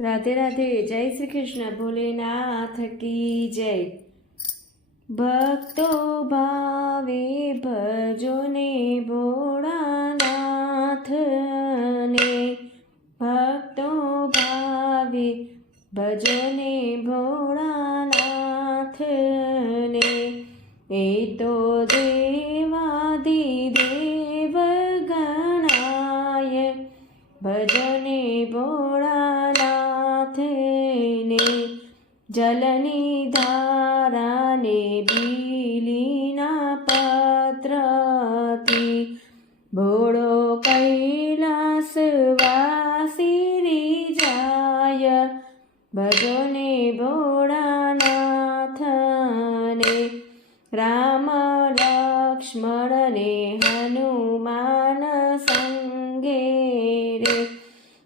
રાધે રાધે, જય શ્રી કૃષ્ણ, ભોલેનાથ કી જય. ભક્તો ભાવે ભજો ને ભોળાનાથને. ભક્તો ભાવે ભજો ને ભોળાનાથને. એ તો દેવાદિદેવ ગણાય. ભજને ભોળાનાથને. જલની ધારાને બીલીના પત્રથી ભોળો કૈલાસ વાસી જાય ભજોને ભોળાનાથને રામ લક્ષ્મણને હનુમાન સંગે રે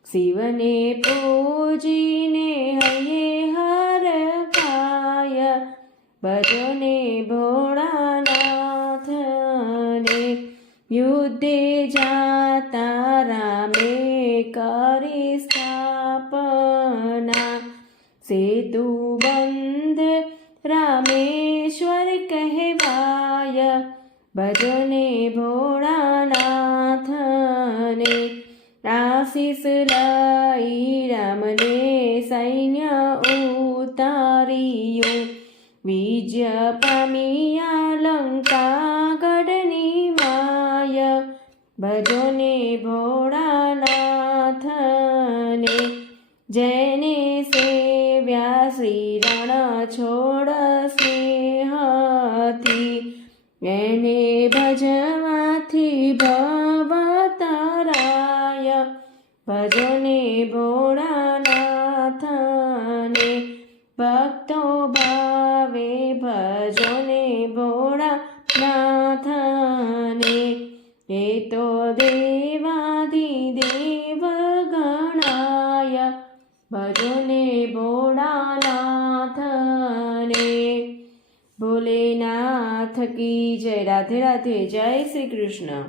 શિવને પૂજીને હૈયે ભજોને ભોળાનાથને યુદ્ધે જાતા રામે કરી સ્થાપના. સેતુ બંધ રામેશ્વર કહેવાય ભજને ભોળાનાથને આશીષ લઈ રામને સૈન્ય ઉતાર્યું વિજય પામ્યા લંકા ગઢની માય ભજોને ભોળાનાથને જેને સેવ્યા શ્રી રણ છોડ સ્નેહથી એને ભજવાથી ભવતરાય ભજોને ભોળાનાથને ભક્તો ભાવે ભજોને ભોળા નાથને એ તો દેવાદિદેવ ગણાય. ભજોને ભોળાનાથને, ભોલેનાથ કી જય. રાધે રાધે, જય શ્રી કૃષ્ણ.